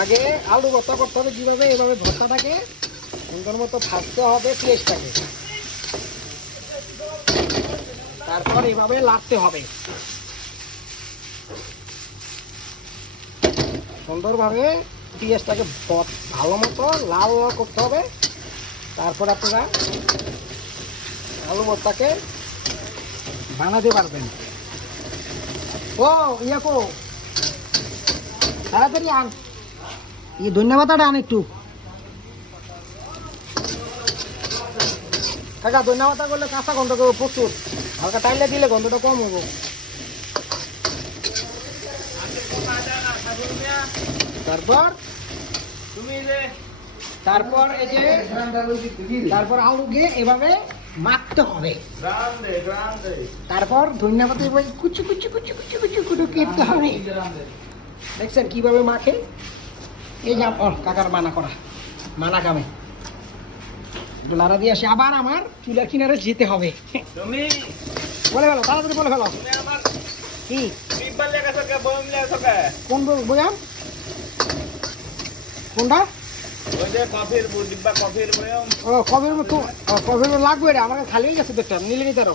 আগে আলু ভর্তা করতে হবে কীভাবে, এভাবে ভর্তাটাকে সুন্দর মতো ভাজতে হবে পেঁয়াজটাকে, তারপর এভাবে লাড়তে হবে সুন্দরভাবে, পেঁয়াজটাকে ভালো মতো লাল লাল করতে হবে। তারপর আপনারা আলু ভর্তাকে বানাতে পারবেন। ও ইয়াকো তাড়াতাড়ি আন, এই ধন্যবাদটা আন একটু কাকা। ধন্যবাদ করলে কাঁচা গন্ধ করবো প্রচুর, হালকা টাইলে দিলে গন্ধটা কম হবো। তারপর তারপর এই যে তারপর আলুকে এভাবে মাখতে হবে, তারপর ধন্যবাদ কুচু কুচু কুচু কুচু কুচু কুচু কেটে হবে। দেখছেন কিভাবে মাখে, এই যে কাকার মানা করা মানা কামে লাড়া দিয়ে আসে। আবার আমার চুলা কিনারে যেতে হবে, বলে ফেলো তাড়াতাড়ি বলে ফেলো। কি কোন বয়াম, কোনটা? ও কফির মতো, কফির লাগবে রে, আমাকে খালি হয়ে গেছে দেখতে, নিলে নিতে আরো।